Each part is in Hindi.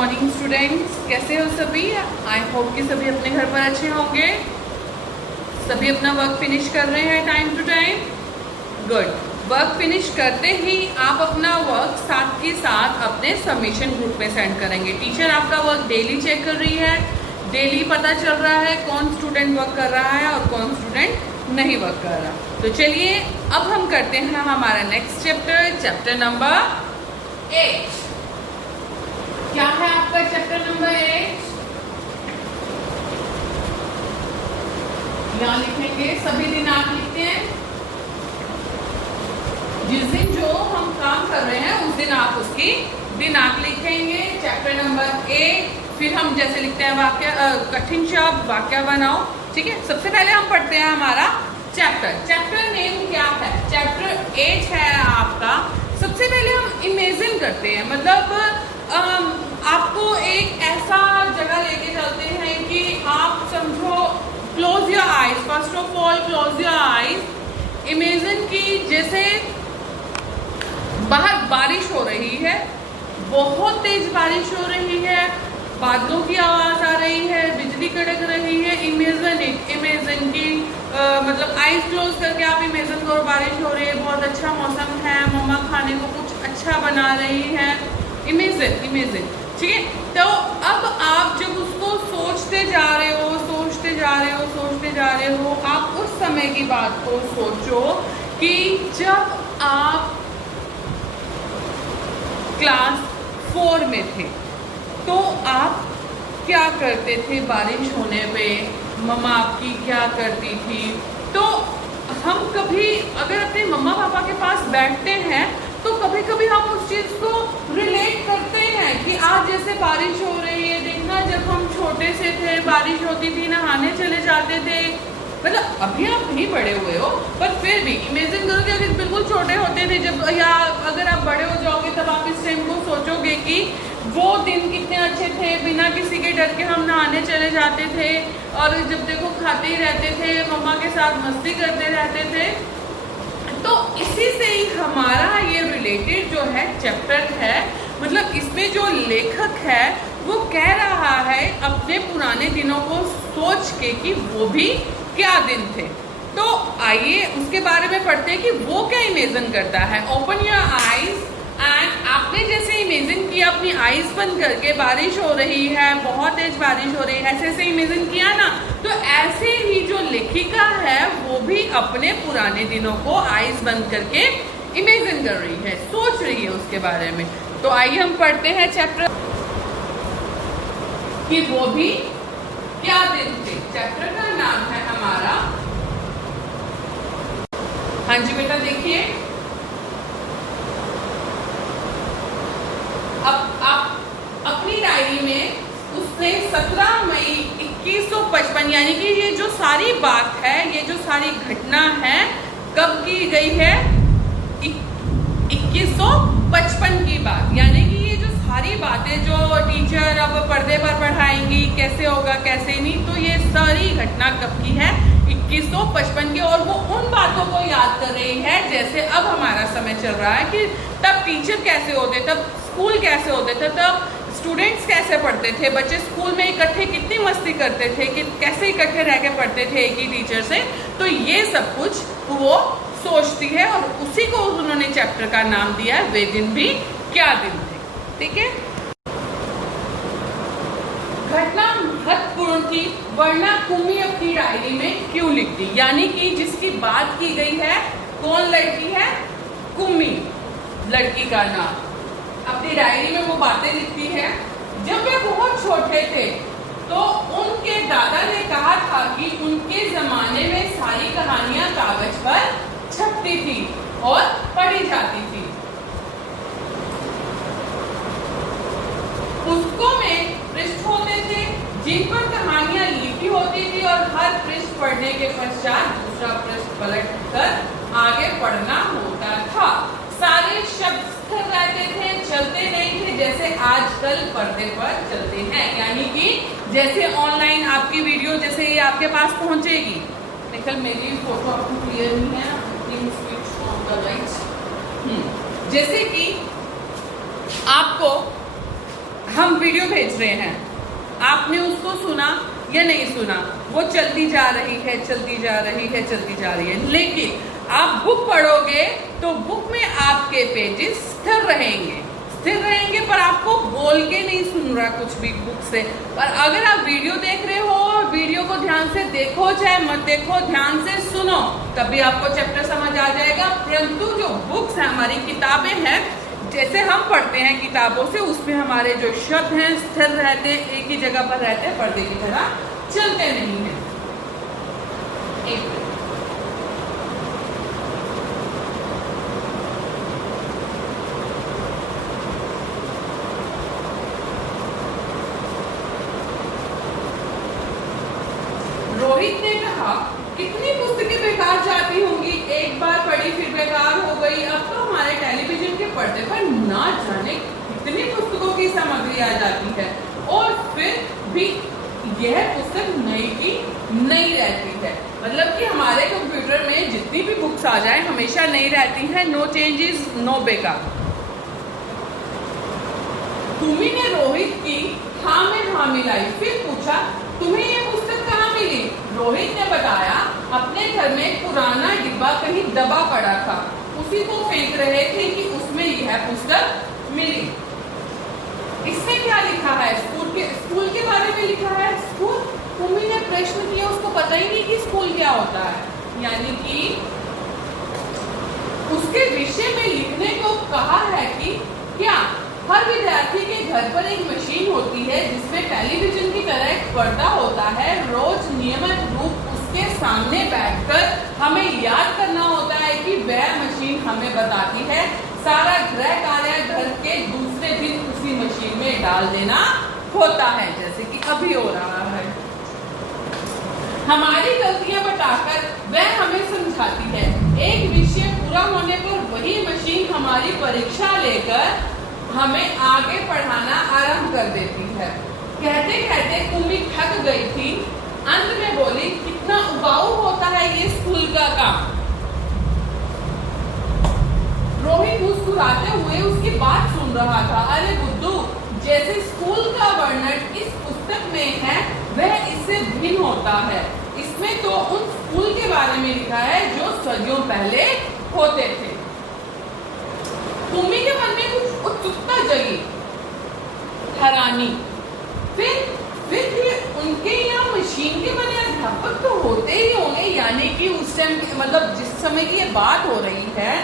मॉर्निंग स्टूडेंट्स, कैसे हो सभी? आई होप कि सभी अपने घर पर अच्छे होंगे। सभी अपना वर्क फिनिश कर रहे हैं time to time. Good. Work finish करते ही आप अपना वर्क साथ के साथ अपने सबमिशन ग्रुप में सेंड करेंगे। टीचर आपका वर्क डेली चेक कर रही है, डेली पता चल रहा है कौन स्टूडेंट वर्क कर रहा है और कौन स्टूडेंट नहीं वर्क कर रहा। तो चलिए अब हम करते हैं हमारा नेक्स्ट चैप्टर नंबर 8। क्या है आपका चैप्टर नंबर 8? यहाँ लिखेंगे, सभी दिन आप लिखते हैं। जिस दिन जो हम काम कर रहे हैं उस दिन आप उसकी दिनांक लिखेंगे। Chapter number 8। फिर हम जैसे लिखते हैं वाक्य, कठिन शब्द वाक्य बनाओ। ठीक है, सबसे पहले हम पढ़ते हैं हमारा चैप्टर नेम क्या है। चैप्टर 8 है आपका। सबसे पहले हम इमेजिन करते हैं, मतलब आपको एक ऐसा जगह लेके चलते हैं कि आप समझो, close your eyes. First of all close your eyes. Imagine की जैसे बाहर बारिश हो रही है, बहुत तेज बारिश हो रही है, बादलों की आवाज आ रही है, बिजली कड़क रही है। इमेजिन की मतलब आईज क्लोज करके आप इमेजिन करो बारिश हो रही है, बहुत अच्छा मौसम है, मम्मा खाने को कुछ अच्छा बना रही है। इमेजिन ठीक है। तो अब आप जब उसको सोचते जा रहे हो, आप उस समय की बात को सोचो कि जब आप क्लास 4 में थे तो आप क्या करते थे बारिश होने पे, मम्मा आपकी क्या करती थी। तो हम कभी अगर अपने मम्मा पापा के पास बैठते हैं तो कभी कभी हम उस चीज़ को रिलेट करते हैं कि आज जैसे बारिश हो रही है, देखना जब हम छोटे से थे बारिश होती थी, नहाने चले जाते थे। मतलब अभी आप नहीं बड़े हुए हो पर फिर भी इमेजिन करो कि अगर बिल्कुल छोटे होते थे जब, या अगर आप बड़े हो जाओगे तब आप इस टाइम को सोचोगे कि वो दिन कितने अच्छे थे, बिना किसी के डर के हम नहाने चले जाते थे और जब देखो खाते ही रहते थे, मम्मा के साथ मस्ती करते रहते थे। तो इसी से ही हमारा ये रिलेटेड जो है चैप्टर है, मतलब इसमें जो लेखक है वो कह रहा है अपने पुराने दिनों को सोच के कि वो भी क्या दिन थे। तो आइए उसके बारे में पढ़ते हैं कि वो क्या इमेजिन करता है। ओपन योर आईज एंड आपने जैसे इमेजिन किया अपनी आईज बंद करके, बारिश हो रही है, बहुत तेज बारिश हो रही है, ऐसे ऐसे इमेजिन किया ना, तो ऐसे ही जो लेखिका है वो भी अपने पुराने दिनों को आईज बंद करके इमेजिन कर रही है, सोच रही है उसके बारे में। तो आइए हम पढ़ते हैं चैप्टर कि वो भी क्या दिन थे। चैप्टर का नाम है हमारा, हाँ जी बेटा देखिए, अब आप अपनी डायरी में उसने 17 मई 2155, यानी कि ये जो सारी बात है, ये जो सारी घटना है कब की गई है, 2155 की बात। यानी कि ये जो सारी बातें जो टीचर अब पर्दे पर पढ़ाएंगी, कैसे होगा कैसे नहीं, तो ये सारी घटना कब की है, 2155 की। और वो उन बातों को याद कर रही है जैसे अब हमारा समय चल रहा है कि तब टीचर कैसे होते, तब स्कूल कैसे होते थे, तब स्टूडेंट्स कैसे पढ़ते थे, बच्चे स्कूल में इकट्ठे कितनी मस्ती करते थे, कि कैसे इकट्ठे रह के पढ़ते थे एक ही टीचर से। तो ये सब कुछ वो सोचती है और उसी को उन्होंने चैप्टर का नाम दिया है वे दिन भी क्या दिन थे। ठीक है, घटना महत्वपूर्ण थी वरना कुमी अपनी डायरी में क्यों लिखती। यानी कि जिसकी बात की गई है, कौन लड़की है, कुमी लड़की का नाम, अपनी डायरी में वो बातें लिखती है। जब वे बहुत छोटे थे तो उनके दादा ने कहा था कि उनके जमाने में सारी कहानियां कागज पर छपती थी और पढ़ी जाती थी। पुस्तकों में पृष्ठ होते थे जिन पर कहानियां लिखी होती थी और हर पृष्ठ पढ़ने के पश्चात दूसरा पृष्ठ पलट कर आगे पढ़ना होता था। सारे शब्द स्थिर रहते थे, चलते नहीं थे जैसे आजकल पर्दे पर चलते हैं। यानी कि जैसे ऑनलाइन आपकी वीडियो जैसे ये आपके पास पहुंचेगी, निकल मेरी फोटो आपको क्लियर नहीं है, जैसे कि आपको हम वीडियो भेज रहे हैं, आपने उसको सुना या नहीं सुना, वो चलती जा रही है, चलती जा रही है, चलती जा रही है। लेकिन आप बुक पढ़ोगे तो बुक में आपके पेजेस स्थिर रहेंगे, पर आपको बोल के नहीं सुन रहा कुछ भी बुक से। पर अगर आप वीडियो देख रहे हो, वीडियो को ध्यान से देखो चाहे मत देखो, ध्यान से सुनो, तभी आपको चैप्टर समझ आ जाएगा। परंतु जो बुक्स है, हमारी किताबें हैं, जैसे हम पढ़ते हैं किताबों से, उसमें हमारे जो शब्द हैं स्थिर रहते हैं, एक ही जगह पर रहते हैं, पर्दे की तरह चलते नहीं हैं। एक रोहित ने कहा, कितनी पुस्तकें बेकार जाती होंगी, एक बार पढ़ी फिर बेकार हो गई। अब तो हमारे टेलीविजन के पर्दे पर ना जाने कितनी पुस्तकों की सामग्री आ जाती है, और फिर भी यह पुस्तक नई की नई रहती है। मतलब कि हमारे कंप्यूटर में जितनी भी बुक्स आ जाए हमेशा नई रहती है। नो चेंजेस, नो बेकार। तुम्ही ने रोहित की हाँ में हाँ मिलाई, फिर पूछा, तुम्हें ये पुस्तक कहाँ मिली? रोहित ने बताया, अपने घर में एक पुराना डिब्बा कहीं दबा पड़ा था, उसी को फेंक रहे थे कि उसमें यह पुस्तक मिली। इसमें क्या लिखा है? स्कूल के बारे में लिखा है। स्कूल? तुम्ही ने प्रश्न किया, उसको पता ही नहीं कि स्कूल क्या होता है। यानी कि उसके विषय में लिखने को कहा है कि क्या हर विद्यार्थी के घर पर एक मशीन होती है जिसमें टेलीविजन की तरह एक पर्दा होता है। रोज नियमित रूप उसके सामने बैठकर हमें याद करना होता है कि वह मशीन हमें बताती है। सारा गृह कार्य घर के दूसरे दिन उसी मशीन में डाल देना होता है, जैसे कि अभी हो रहा है। हमारी गलतियां बताकर वह हमें समझाती है। एक विषय पूरा होने पर वही मशीन हमारी परीक्षा लेकर हमें आगे पढ़ाना आरंभ कर देती है। कहते कहते तुम्ही थक गई थी, अंत में बोली, कितना उबाऊ होता है ये स्कूल का काम। रोहित मुस्कुराते हुए उसकी बात सुन रहा था। अरे बुद्धू, जैसे स्कूल का वर्णन इस पुस्तक में है वह इससे भिन्न होता है। इसमें तो उन स्कूल के बारे में लिखा है जो सदियों पहले होते थे। तुम्ही के मन में कुछ उत्सुकता जगी, हैरानी। फिर भी उनके यहाँ मशीन के बने अध्यापक तो होते ही होंगे। यानी कि उस टाइम, मतलब जिस समय की ये बात हो रही है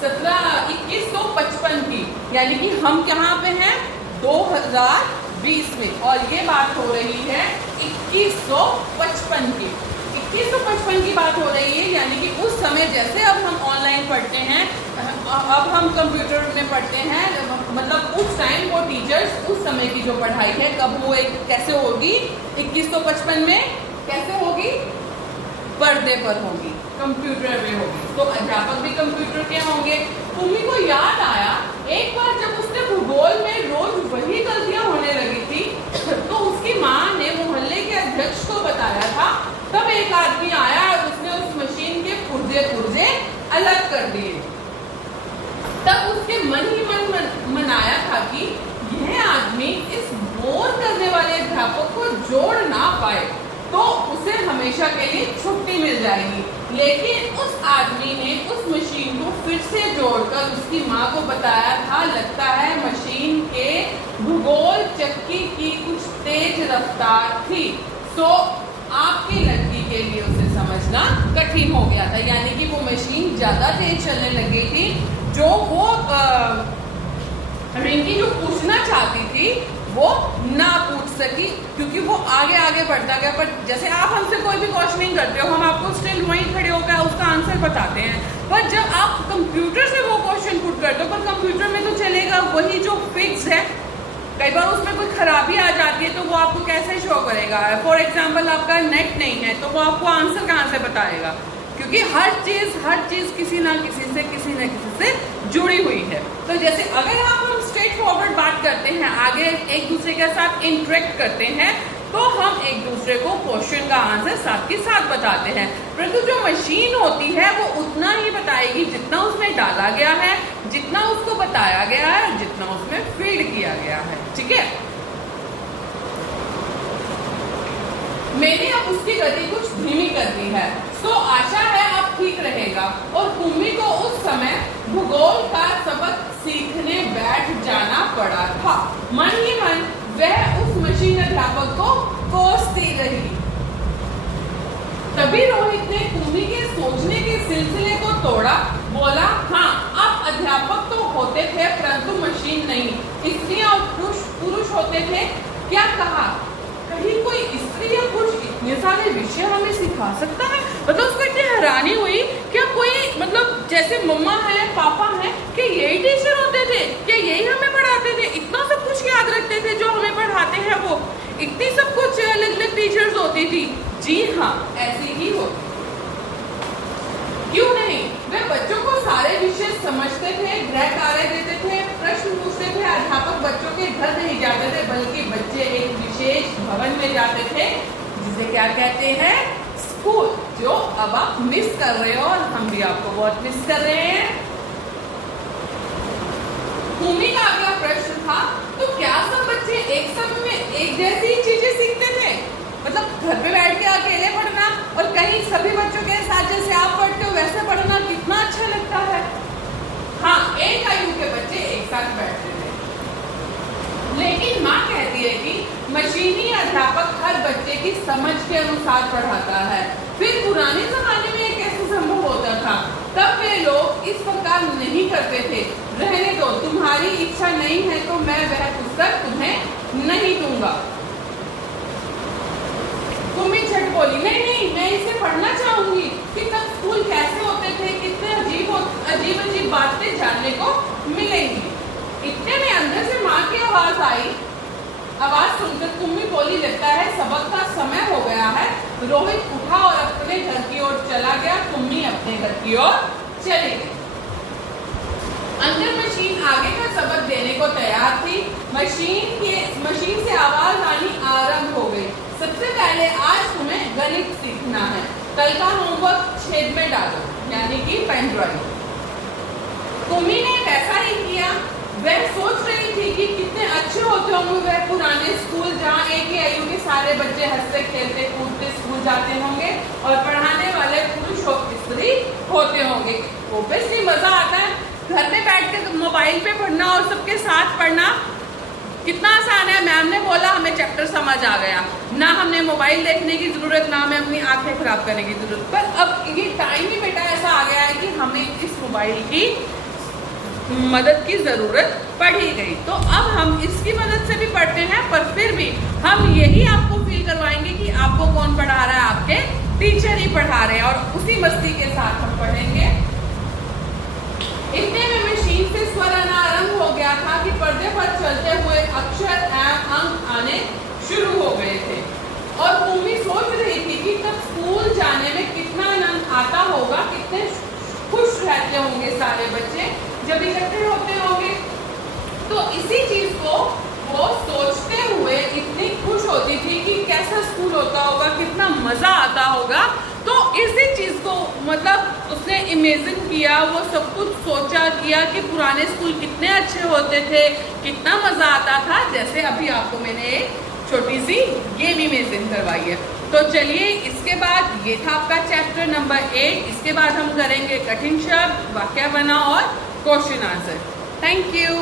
2155 की, यानी कि हम कहाँ पे हैं 2020 में, और ये बात हो रही है 2155 की। 2155 की बात हो रही है, यानी कि उस समय जैसे अब हम ऑनलाइन पढ़ते हैं, अब हम कंप्यूटर में पढ़ते हैं, मतलब उस टाइम वो टीचर्स उस समय की जो पढ़ाई है कब वो कैसे होगी, 2155 में कैसे होगी, पर्दे पर होगी, कंप्यूटर में होगी। तो अध्यापक भी कंप्यूटर के होंगे। तुम्ही को याद आया, एक बार जब उसने भूगोल में रोज वही गलतियां होने लगी थी तो उसकी माँ ने मोहल्ले के अध्यक्ष को बताया था। तब एक आदमी आया और उसने उस मशीन के पुर्जे अलग कर दिए। तब उसके मन ही मन मनाया था कि यह आदमी इस बोर करने वाले अध्यापक को जोड़ ना पाए तो उसे हमेशा के लिए छुट्टी मिल जाएगी। लेकिन उस आदमी ने उस मशीन को फिर से जोड़कर उसकी माँ को बताया था। लगता है मशीन के भूगोल चक्की की कुछ तेज रफ्तार थी, तो आपकी लड़की के लिए उसे समझना कठिन हो गया था। यानी कि वो मशीन ज्यादा तेज चलने लगी थी, जो वो रिंकी जो पूछना चाहती थी वो ना पूछ सकी, क्योंकि वो आगे आगे बढ़ता गया। पर जैसे आप हमसे कोई भी क्वेश्चनिंग करते हो, हम आपको स्टिल वहीं खड़े होकर उसका आंसर बताते हैं। पर जब आप कंप्यूटर से वो क्वेश्चन पुट करते हो, पर कंप्यूटर में तो चलेगा वही जो फिक्स है। कई बार उसमें कोई खराबी आ जाती है तो वो आपको कैसे शो करेगा। फॉर एग्जाम्पल आपका नेट नहीं है तो वो आपको आंसर कहाँ से बताएगा, क्योंकि हर चीज किसी न किसी से जुड़ी हुई है। तो जैसे अगर हम स्ट्रेट फॉरवर्ड बात करते हैं, आगे एक दूसरे के साथ इंटरेक्ट करते हैं, तो हम एक दूसरे को क्वेश्चन का आंसर साथ के साथ बताते हैं। परंतु जो मशीन होती है वो उतना ही बताएगी जितना उसमें डाला गया है, जितना उसको बताया गया है, जितना उसमें फीड किया गया है। ठीक है, मैंने अब उसकी गति कुछ धीमी कर दी है, तो आशा है अब ठीक रहेगा। और कुम्मी को उस समय भूगोल का सबक सीखने बैठ जाना पड़ा था। मन ही मन वह उस मशीन अध्यापक को कोसती रही। तभी रोहित ने कुम्मी के सोचने के सिलसिले को तोड़ा। बोला, हाँ, अब अध्यापक तो होते थे परंतु मशीन नहीं। स्त्रियां और पुरुष होते थे। क्या कहा, कहीं कोई स्त्री या पुरुष इतने सारे विषय हमें सिखा सकता है? मतलब उसको इतनी हैरानी हुई, क्या कोई मतलब जैसे मम्मा है, पापा है, कि यही टीचर होते थे, क्या यही हमें पढ़ाते थे? इतना सब कुछ याद रखते थे जो हमें पढ़ाते हैं वो? इतनी सब कुछ अलग अलग टीचर्स होती थी? जी हाँ, ऐसी ही होती। क्यों नहीं? वे बच्चों को सारे विषय समझते थे, गृह कार्य देते थे, प्रश्न पूछते थे। अध्यापक बच्चों के घर नहीं जाते थे, बल्कि बच्चे एक विशेष भवन में जाते थे, जिसे क्या कहते हैं, स्कूल, जो अब आप मिस कर रहे हो और हम भी आपको बहुत मिस कर रहे हैं। कुम्मी का अगला प्रश्न था, तो क्या सब बच्चे एक समय में एक जैसी चीजें सीखते थे? मतलब घर पे बैठ के अकेले पढ़ना और कहीं सभी बच्चों के साथ जैसे आप पढ़ते हो वैसे पढ़ना कितना अच्छा लगता है। हाँ, एक आयु के बच्चे एक साथ बैठते थे, लेकिन माँ कहती है कि मशीनी अध्यापक हर बच्चे की समझ के अनुसार पढ़ाता है। फिर पुराने जमाने में ये कैसे संभव होता था? तब वे लोग इस प्रकार नहीं करते थे। रहने दो, तुम्हारी इच्छा नहीं है तो मैं वह पुस्तक तुम्हें नहीं दूंगा। कुम्मी झट बोली, नहीं, मैं इसे पढ़ना चाहूंगी कि तब स्कूल कैसे होते थे, कितने अजीब बातें जानने को मिलेंगी। इतने में अंदर से माँ की आवाज आई। आवाज सुनकर कुम्मी बोली, लगता है सबक का समय हो गया है। रोहित उठा और अपने घर की ओर चला गया। कुम्मी अपने घर की ओर चली गई। अंदर मशीन आगे का सबक देने को तैयार थी। मशीन से आवाज आनी आरंभ हो गई। सबसे पहले आज तुम्हें गणित सीखना है। कल का होमवर्क छेद में डालो, यानी कि पेन ड्राइंग। कुम्मी ने वैसा ही किया। वह सोच रही थी कि कितने अच्छे होते होंगे वह पुराने स्कूल, जहाँ एक ही आयु के सारे बच्चे हंसते खेलते कूदते स्कूल जाते होंगे और पढ़ाने वाले पुरुष और स्त्री होते होंगे। ऑब्वियसली मजा आता है घर पे बैठ के मोबाइल पे पढ़ना और सबके साथ पढ़ना कितना आसान है। मैम ने बोला, हमें चैप्टर समझ आ गया, ना हमने मोबाइल देखने की जरूरत, ना हमें अपनी आंखें खराब करने की जरूरत। पर अब ये टाइम ही बेटा ऐसा आ गया है कि हमें इस मोबाइल की मदद की जरूरत पड़ी गई, तो अब हम इसकी मदद से भी पढ़ते हैं, पर फिर भी हम यही आपको फील करवाएंगे कि आपको कौन पढ़ा रहा है, आपके टीचर ही पढ़ा रहे हैं, और उसी मस्ती के साथ हम पढ़ेंगे। इतने में मशीन से स्वर आना आरंभ हो गया था कि पर्दे पर चलते हुए अक्षर एवं अंक आने शुरू हो गए थे। और कुम्मी सोच रही थी कि तब स्कूल जाने में कितना आनंद आता होगा, कितने खुश रहते होंगे सारे बच्चे जब इकट्ठे होते होंगे। तो इसी चीज को वो सोचते हुए इतनी खुश होती थी कि कैसा स्कूल होता होगा, कितना मजा आता होगा। तो इसी चीज को मतलब उसने इमेजिन किया, वो सब कुछ सोचा किया कि पुराने स्कूल कितने अच्छे होते थे, कितना मजा आता था। जैसे अभी आपको मैंने एक छोटी सी गेम इमेजिन करवाई है। तो चलिए, इसके बाद ये था आपका चैप्टर नंबर 8। इसके बाद हम करेंगे कठिन शब्द, वाक्य बना और क्वेश्चन आंसर। Thank you.